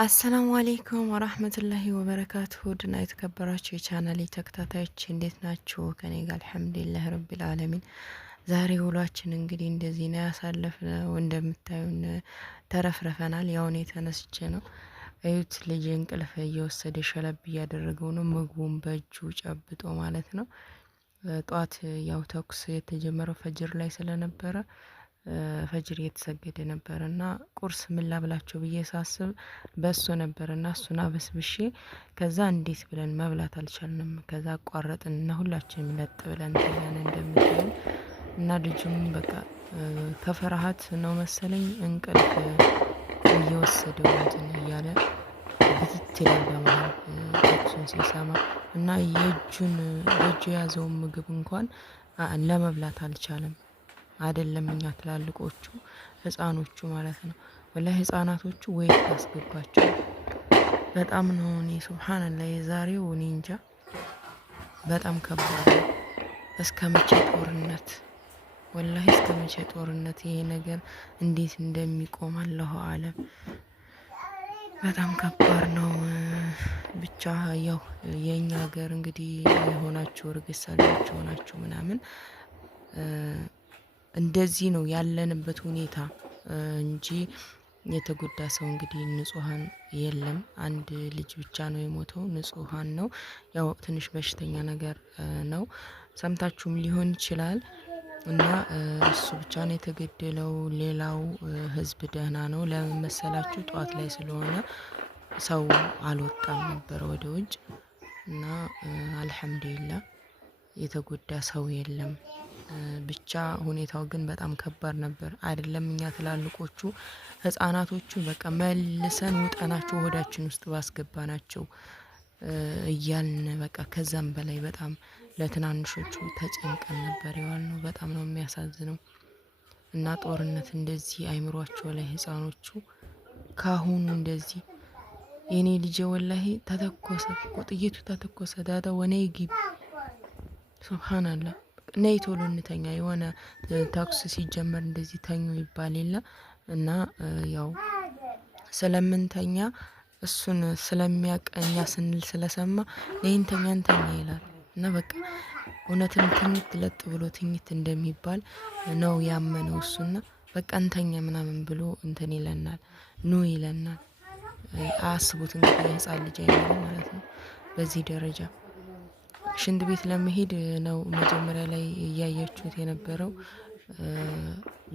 አሰላሙ አሌይኩም ወራህመቱላሂ ወበረካቱሁ ድና የተከበራችሁ የቻናሌ ተከታታዮች እንዴት ናችሁ? ከኔ ጋር አልሐምዱሊላህ ረቢል ዓለሚን። ዛሬ ውሏችን እንግዲህ እንደዚህ ነው ያሳለፍነው። እንደምታዩን ተረፍረፈናል። ያውን የተነስቼ ነው እዩት። ልጅ እንቅልፍ እየወሰደ ሸለብ እያደረገው ነው፣ ምግቡን በእጁ ጨብጦ ማለት ነው። ጧት ያው ተኩስ የተጀመረው ፈጅር ላይ ስለነበረ ፈጅር እየተሰገደ ነበርና ቁርስ ምን ላብላችሁ ብዬ ሳስብ በሶ ነበርና እሱን አበስብሼ ከዛ እንዴት ብለን መብላት አልቻልንም። ከዛ አቋረጥንና ሁላችንም ለጥ ብለን ተኛን እንደምታዩ እና ልጁም በቃ ከፍርሃት ነው መሰለኝ እንቅልፍ እየወሰደው እንትን እያለ ብትት ይላል በመሃል ተኩሱን ሲሰማ እና በእጁ የያዘውን ምግብ እንኳን ለመብላት አልቻለም። አይደለም እኛ ትላልቆቹ ህፃኖቹ ማለት ነው። ወላሂ ህፃናቶቹ ወይ ያስገባቸው በጣም ነው። እኔ ሱብሃንአላህ የዛሬው እኔ እንጃ በጣም ከባድ ነው። እስከመቼ ጦርነት ወላሂ እስከመቼ ጦርነት? ይሄ ነገር እንዴት እንደሚቆም አላሁ አለም። በጣም ከባድ ነው። ብቻ ያው የኛ ሀገር እንግዲህ የሆናችሁ እርግጥ ሰላችሁ ሆናችሁ ምናምን እንደዚህ ነው ያለንበት ሁኔታ እንጂ የተጎዳ ሰው እንግዲህ ንጹሃን የለም። አንድ ልጅ ብቻ ነው የሞተው፣ ንጹሃን ነው። ያው ትንሽ በሽተኛ ነገር ነው፣ ሰምታችሁም ሊሆን ይችላል። እና እሱ ብቻ ነው የተገደለው። ሌላው ህዝብ ደህና ነው። ለምን መሰላችሁ? ጧት ላይ ስለሆነ ሰው አልወጣም ነበር ወደ ውጭ እና አልሐምዱሊላህ የተጎዳ ሰው የለም። ብቻ ሁኔታው ግን በጣም ከባድ ነበር። አይደለም እኛ ትላልቆቹ ህፃናቶቹ በቃ መልሰን ውጠናቸው ሆዳችን ውስጥ ባስገባናቸው እያልን በቃ ከዛም በላይ በጣም ለትናንሾቹ ተጨንቀን ነበር የዋልነው። በጣም ነው የሚያሳዝነው። እና ጦርነት እንደዚህ አይምሯቸው ላይ ህፃኖቹ ካሁኑ እንደዚህ የኔ ልጅ ወላሂ ተተኮሰ እኮ ጥይቱ ተተኮሰ ዳዳ ወኔ ግቢ ሱብሃንአላህ ነይ ቶሎ እንተኛ። የሆነ ተኩስ ሲጀመር እንደዚህ ተኙ ይባል የለ እና ያው ስለምንተኛ እሱን ስለሚያቀኛ ስንል ስለሰማ ነይ እንተኛ ይላል እና በቃ እውነትም ትኝት ለጥ ብሎ ትኝት እንደሚባል ነው ያመነው እሱና በቃ እንተኛ ምናምን ብሎ እንትን ይለናል፣ ኑ ይለናል። አስቡት እንግዲህ የህፃን ልጅ አይኖርም ማለት ነው በዚህ ደረጃ። ሽንት ቤት ለመሄድ ነው መጀመሪያ ላይ እያያችሁት የነበረው።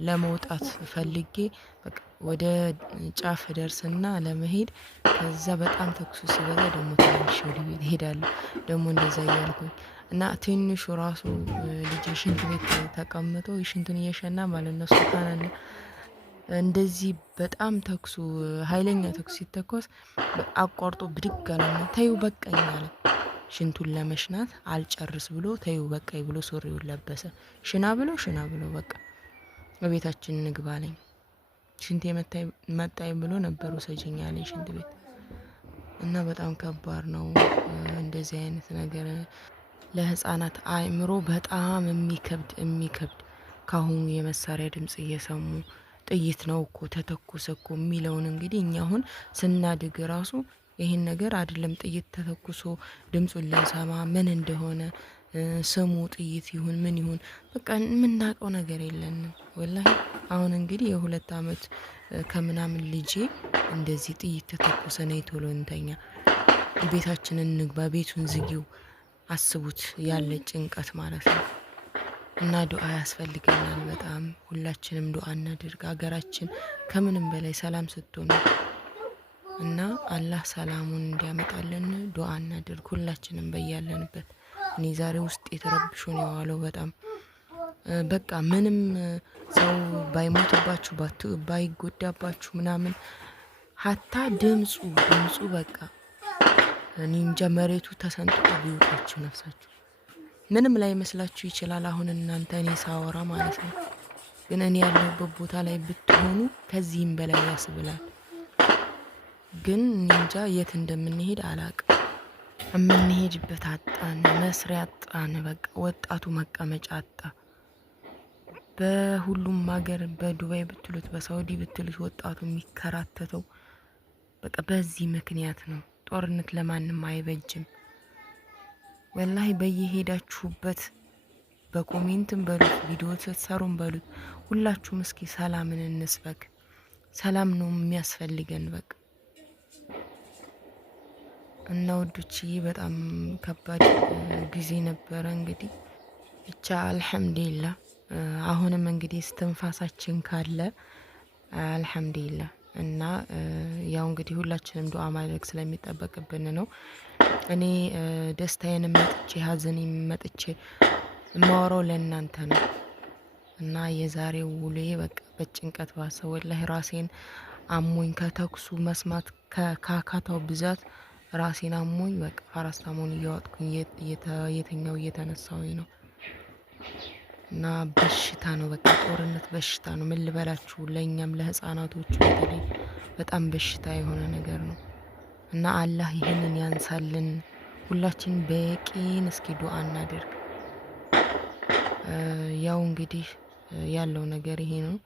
ለመውጣት ፈልጌ በቃ ወደ ጫፍ ደርስና ለመሄድ ከዛ በጣም ተኩሱ ሲበዛ ደግሞ ትንሽ ወደ ቤት ሄዳለሁ ደግሞ እንደዛ እያልኩኝ እና ትንሹ ራሱ ልጅ ሽንት ቤት ተቀምጦ ሽንቱን እየሸና ማለት ነው። ሱብሃንአላህ እንደዚህ በጣም ተኩሱ ኃይለኛ ተኩስ ሲተኮስ አቋርጦ ብድግ አለና ተይው በቃኝ አለ። ሽንቱን ለመሽናት አልጨርስ ብሎ ተይው በቃኝ ብሎ ሱሪውን ለበሰ። ሽና ብሎ በቃ በቤታችን እንግባ አለኝ። ሽንቴ መጣይ ብሎ ነበሩ ሰጀኛ አለኝ ሽንት ቤት እና በጣም ከባድ ነው እንደዚህ አይነት ነገር ለህፃናት አእምሮ በጣም የሚከብድ ካሁኑ የመሳሪያ ድምጽ እየሰሙ ጥይት ነው እኮ ተተኮሰ እኮ የሚለውን እንግዲህ እኛ አሁን ስናድግ ራሱ ይሄን ነገር አይደለም ጥይት ተተኩሶ ድምጹን ለሰማ ምን እንደሆነ ስሙ ጥይት ይሁን ምን ይሁን በቃ የምናውቀው ነገር የለንም ወላሂ። አሁን እንግዲህ የ2 አመት ከምናምን ልጄ እንደዚህ ጥይት ተተኮሰ ነይ ቶሎ እንተኛ፣ ቤታችንን እንግባ፣ ቤቱን ዝጊው። አስቡት ያለ ጭንቀት ማለት ነው። እና ዱአ ያስፈልገናል በጣም ሁላችንም ዱአ እናድርግ። ሀገራችን ከምንም በላይ ሰላም ስትሆን እና አላህ ሰላሙን እንዲያመጣልን ዱአ እናድርግ ሁላችንም በያለንበት። እኔ ዛሬ ውስጥ የተረብሾ ነው የዋለው በጣም በቃ ምንም ሰው ባይሞትባችሁ ባይጎዳባችሁ ምናምን ሀታ ድምፁ በቃ እኔ እንጃ መሬቱ ተሰንጥቆ ቢወጣችሁ ነፍሳችሁ ምንም ላይ መስላችሁ ይችላል። አሁን እናንተ እኔ ሳወራ ማለት ነው፣ ግን እኔ ያለሁበት ቦታ ላይ ብትሆኑ ከዚህም በላይ ያስብላል። ግን እንጃ የት እንደምንሄድ አላቅም። የምንሄድበት አጣን፣ መስሪያ አጣን። በቃ ወጣቱ መቀመጫ አጣ። በሁሉም ሀገር በዱባይ ብትሉት በሳውዲ ብትሉት ወጣቱ የሚከራተተው በቃ በዚህ ምክንያት ነው። ጦርነት ለማንም አይበጅም። ወላሂ በየሄዳችሁበት በኮሜንትም በሉት ቪዲዮ ስትሰሩም በሉት ሁላችሁም እስኪ ሰላምን እንስበክ። ሰላም ነው የሚያስፈልገን በቃ። እና ውዶችዬ በጣም ከባድ ጊዜ ነበረ። እንግዲህ ብቻ አልሐምዱሊላህ አሁንም እንግዲህ እስትንፋሳችን ካለ አልሐምዱሊላህ። እና ያው እንግዲህ ሁላችንም ዱዓ ማድረግ ስለሚጠበቅብን ነው። እኔ ደስታዬን መጥቼ ሀዘኔን መጥቼ የማወራው ለእናንተ ነው። እና የዛሬው ውሎዬ በቃ በጭንቀት ባሰ። ወላሂ ራሴን አሞኝ ከተኩሱ መስማት ከካካታው ብዛት ራሴን አሞኝ በቃ ፓራስታሞን እያወጥኩኝ የተኛው እየተነሳሁኝ ነው። እና በሽታ ነው በቃ ጦርነት በሽታ ነው። ምን ልበላችሁ፣ ለእኛም ለህፃናቶቹ በተለይ በጣም በሽታ የሆነ ነገር ነው። እና አላህ ይህንን ያንሳልን። ሁላችን በቂን እስኪ ዱዓ እናድርግ። ያው እንግዲህ ያለው ነገር ይሄ ነው።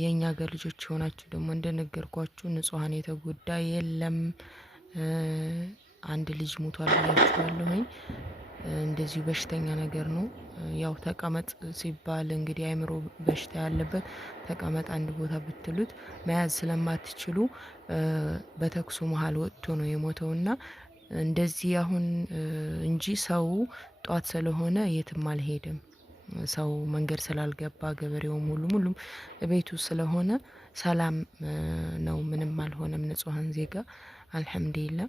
የኛ ሀገር ልጆች የሆናችሁ ደግሞ እንደነገርኳችሁ ንጹሃን የተጎዳ የለም። አንድ ልጅ ሞቷል ብያችኋለሁኝ። እንደዚሁ በሽተኛ ነገር ነው። ያው ተቀመጥ ሲባል እንግዲህ አእምሮ በሽታ ያለበት ተቀመጥ አንድ ቦታ ብትሉት መያዝ ስለማትችሉ በተኩሱ መሀል ወጥቶ ነው የሞተውና እንደዚህ አሁን እንጂ ሰው ጧት ስለሆነ የትም አልሄድም። ሰው መንገድ ስላልገባ ገበሬው ሙሉም ቤቱ ስለሆነ ሰላም ነው። ምንም አልሆነም። ንጹሃን ዜጋ አልሐምዱሊላህ።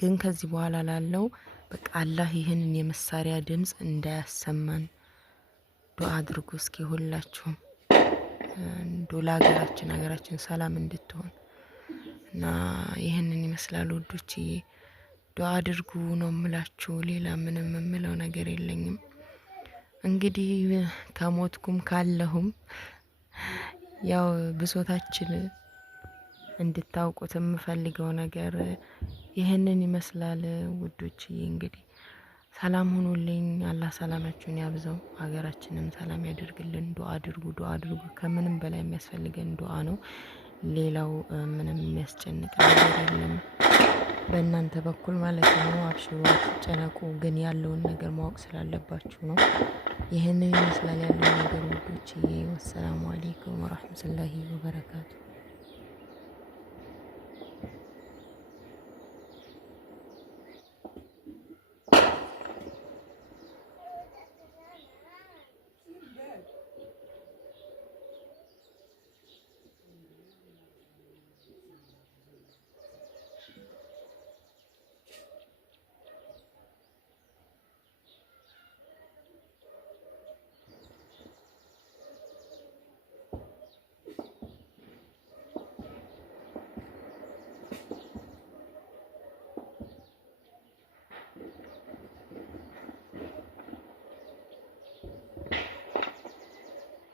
ግን ከዚህ በኋላ ላለው በቃ አላህ ይህንን የመሳሪያ ድምጽ እንዳያሰማን ዱዓ አድርጉ እስኪ ሁላችሁም። ሀገራችን ሰላም እንድትሆን እና ይህንን ይመስላል ውዶችዬ። ዱዓ አድርጉ ነው የምላችሁ። ሌላ ምንም የምለው ነገር የለኝም። እንግዲህ ከሞትኩም ካለሁም ያው ብሶታችን እንድታውቁት የምፈልገው ነገር ይህንን ይመስላል ውዶችዬ። እንግዲህ ሰላም ሁኑልኝ። አላህ ሰላማችሁን ያብዛው፣ ሀገራችንም ሰላም ያደርግልን። ዱዓ አድርጉ። ከምንም በላይ የሚያስፈልገን ዱዓ ነው። ሌላው ምንም የሚያስጨንቅ ነገር የለም በእናንተ በኩል ማለት ነው። አብሽሩ፣ አትጨነቁ። ግን ያለውን ነገር ማወቅ ስላለባችሁ ነው። ይህንን ይመስላል ያለው ነገር ውዶችዬ። ወሰላሙ አለይኩም ወራህመቱላሂ ወበረካቱ።